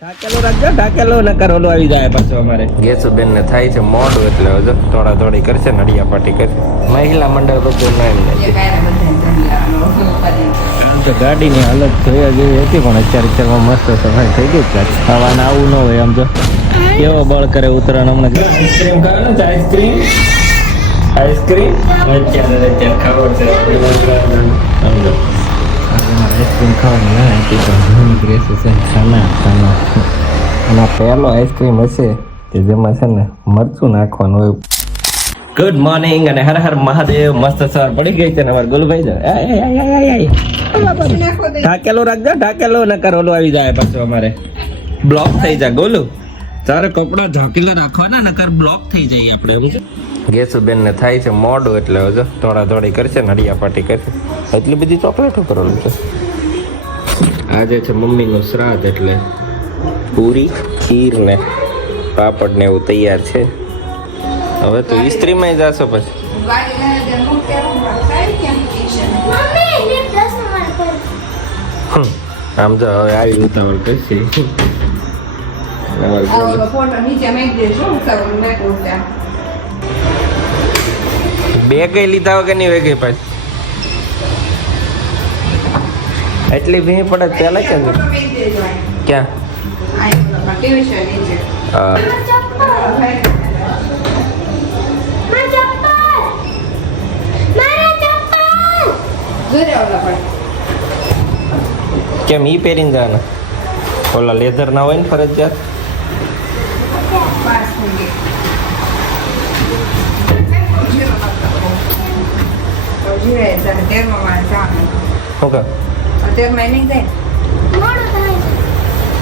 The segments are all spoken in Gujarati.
ઢાકેલો રાખજો, ઢાકેલો નકર ઓલો આવી જાય પાછો અમારે. ગેસુબેન ને થાય છે મોડું એટલે હવે થોડા થોડી કરશે, નડિયા પાટી કરશે. મહિલા મંડળ બધું ના એમ નથી. આમ તો ગાડીની હાલત જોયા જેવી હતી, પણ અત્યારમાં મસ્ત સફાઈ થઈ ગઈ. ખાવાને આવું ન હોય. આમ તો કેવો બળ કરે ઉતરાણ. હમણાં આઈસ્ક્રીમ ખાવે ને, આઈસ્ક્રીમ અત્યારે ખાવો છે. આઈસ્ક્રીમ ખાવાની ખાના અને પહેલો આઈસ્ક્રીમ હશે કે જેમાં છે ને મરચું નાખવાનું હોય. ગુડ મોર્નિંગ અને હર હર મહાદેવ. મસ્ત સવાર પડી ગઈ છે ને અમારે ગોલુભાઈ. ઢાકેલો રાખજો, ઢાકેલો નકર ઓલો આવી જાય પાછો અમારે બ્લોક થઈ જાય. ગોલુ તારે કપડા ઢાકેલા રાખવાના નકર બ્લોક થઈ જાય આપણે. એમ છે ગેસુબેન ને થાય છે મોડું એટલે હવે થોડા થોડી કરશે, નડિયા પાટી કરશે. એટલી બધી ચોકલેટો કરવાનું છે. આજે છે મમ્મીનું શ્રાદ્ધ એટલે પૂરી, ખીર ને પાપડ ને એવું તૈયાર છે. હવે તો ઇસ્ત્રીમાં જશો પછી. આમ તો હવે આવી ઉતાવળ કરશે. બે કઈ લીધા વગર નહીં વેગી પાછી. એટલી ભી પડે પેલા ક્યાં હા કેમ ઈ પહેરીને જવાના? ઓલા લેધર ના હોય ને ફરજિયાત.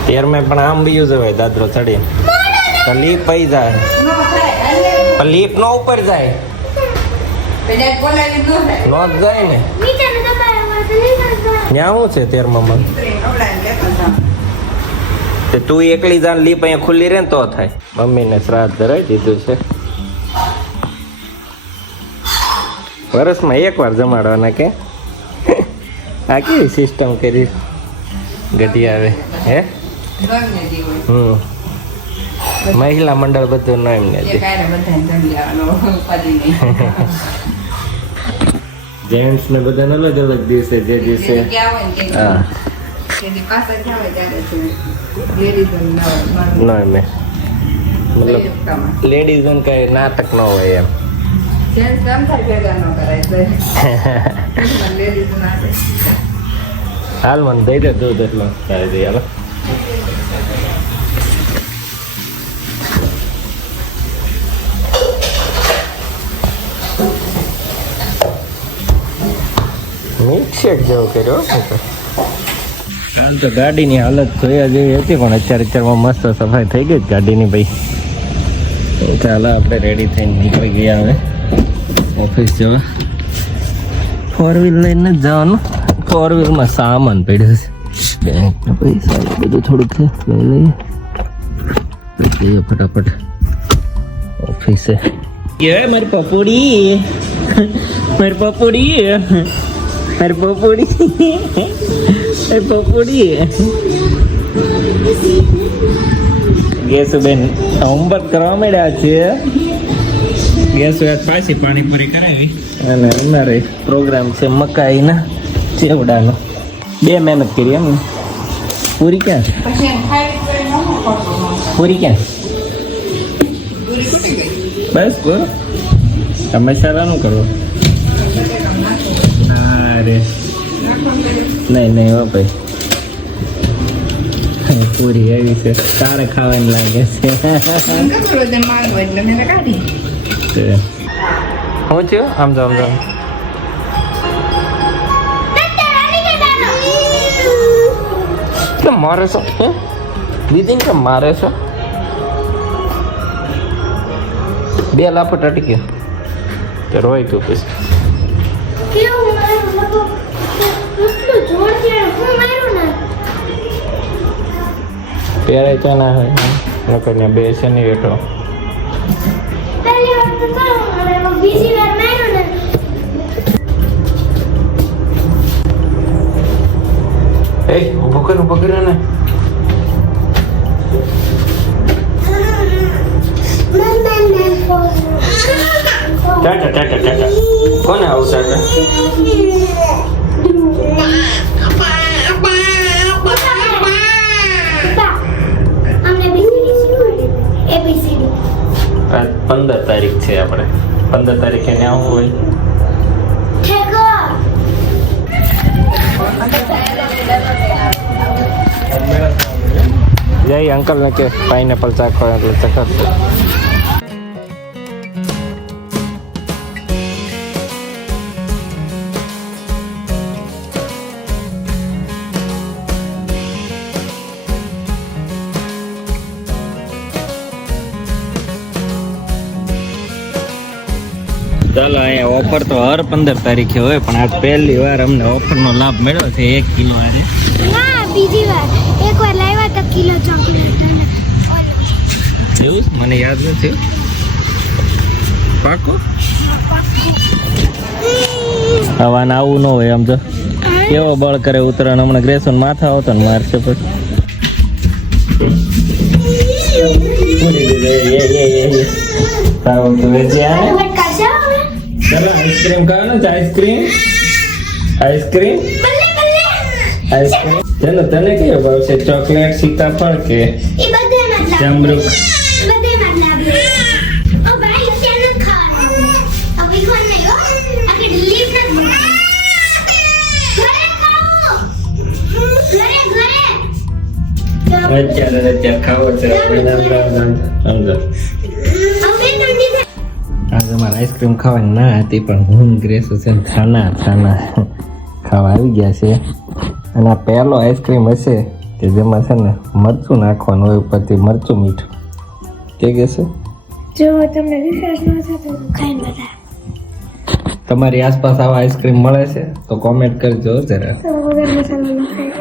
તેરમાં પણ આમ બીજું જવાય દાદરો ચડી લીપ પઈ જાય. લીપ નો ઉપર જાય નો જ જાય ને. ત્યાં શું છે તેરમાં? તું એકલી જાણ લીપ અહીંયા ખુલ્લી રહે ને તો થાય. મમ્મીને શ્રાદ્ધ ધરાવી દીધું છે. વર્ષમાં એક વાર જમાડવાના કે આ કેવી સિસ્ટમ કરી ગઢિયા આવે હે? મહિલા મંડળ બધું ન એમ નથી. જેન્ટ્સ ને બધાને અલગ અલગ દિવસે જે દિવસે હા ના મેં મતલબ લેડીઝ ને કઈ નાટક ન હોય એમ. હાલ મને દઈ દે દૂધ એટલો હાલ. મિલ્કશેક જેવો કર્યો. હાલ તો ગાડીની હાલત જોયા જેવી હતી, પણ અત્યારમાં મસ્ત સફાઈ થઈ ગઈ ગાડીની. ભાઈ ચાલો આપણે રેડી થઈને નીકળી ગયા હવે ઓફિસ જવા. ફોર વ્હીલ લઈને જ જવાનું. ફોર વ્હીલમાં સામાન પડ્યો છે, બેંકના પૈસા બધું થોડુંક છે, લઈ લઈએ ફટાફટ ઓફિસે. મારી પપોડી, મારી પપોડી, મારી પપોડી, મારી પપોડી. ગેસુબેન હોમવર્ક કરવા માંડ્યા છે. ગેસ પાછી પાણીપુરી કરાવી અને અમારે પ્રોગ્રામ છે મકાઈના ચેવડાનો. 2 મહેનત કરી એમ. પૂરી ક્યાં? પૂરી ક્યાં? બસ બોલો. તમે મસાલાનું કરો. અરે નહીં હો ભાઈ, પૂરી એવી છે તારે ખાવાની લાગે છે. શું થયું? આમ જાઓ આમ જાઓ. કેમ મારે છો? દીદી કેમ મારે છો? 2 લાફટ અટકી ગયા તો રોય તું પછી. પહેરાય તો ના હોય નકર બે છે નહીં બેઠો. ઉભો કર ને ટાટા ટાટા ટાટા કોને આવું ટાટા આજ 15 તારીખ છે આપણે 15 તારીખે ને આવવું હોય જય અંકલ ને કે પાઇનેપલ ચાખો એટલે ચખાડશે ચાલો અહીંયા ઓફર તો હર 15 તારીખે હોય પણ આજ પહેલી વાર અમને ઓફરનો લાભ મળ્યો છે 1 કિલો આને ના બીજી વાર એકવાર લાવ્યા તો કિલો ચોકલેટ એવું મને યાદ નથી પાકો હવાને આવું ન હોય આમ તો કેવો બળ કરે ઉતરણ હમણાં ગ્રેસન માથા આવતો ને મારશે પછી चलो आइसक्रीम खाओ ना आइसक्रीम आइसक्रीम आइसक्रीम चलो तने क्या भाव से चॉकलेट सीताफळ के जामरुख અત્યારે ખાવો છે સમજો आज हमारा आइसक्रीम खावा ना आती पण હું ગ્રેસ છે થાના ખાવા આવી ગયા છે અને આ પહેલો આઈસ્ક્રીમ હશે કે જેમાં છે ને મરચું નાખવાનું હોય ઉપરથી મરચું મીઠું કે છે જો તમને વિશ્વાસ ન થતો તો ખાઈને બતા તમારી આસપાસ આવા આઈસ્ક્રીમ મળે છે તો કોમેન્ટ કરજો જરા તો વગર મસાલો નાખાય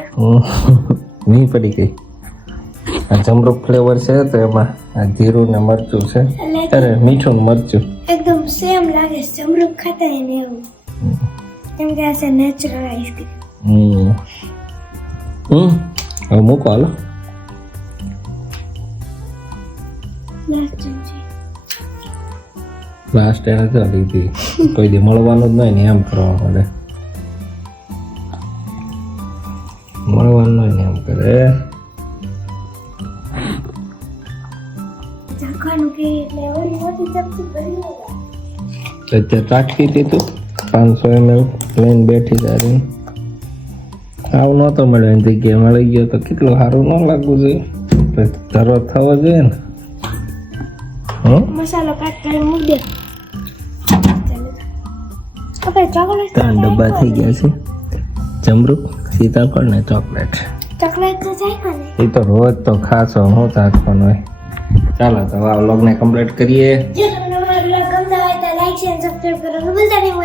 નહીં પડી ગઈ આ જમરૂખ ફ્લેવર છે તો એમાં આ જીરું ને મરચું છે અરે મીઠું ને મરચું એકદમ સેમ લાગે છે જમરૂખ ખાતા હોય ને એવું કેમ કે આ છે નેચરલ આઈસ્ક્રીમ હવે મૂકો હાલો લાસ્ટ એને તો લીધી કોઈ દી મળવાનું જ નહીં ને એમ કરવા પડે મળવાનું નહીં ને એમ કરે અત્યારે રાખી દીધું 500 ml લઈને બેઠી તારી આવું નહોતો મળ્યો એની જગ્યાએ મળી ગયો તો કેટલું સારું ન લાગવું જોઈએ ધરો થવો જોઈએ ને મસાલો કાટ કરી મૂકી દે આપણે ચોકલેટ 3 ડબ્બા થઈ ગયા છે જમરૂખ સીતાફળ ને ચોકલેટ ચોકલેટ તો જાય ને એ તો રોજ તો ખાસો હું ચાખવાનું હોય ચાલો તો આ વ્લોગને કમ્પ્લીટ કરીએ જો તમને અમારો વ્લોગ ગમતો હોય તો લાઈક શેર સબસ્ક્રાઇબ કરવાનું ભૂલતા નહીં.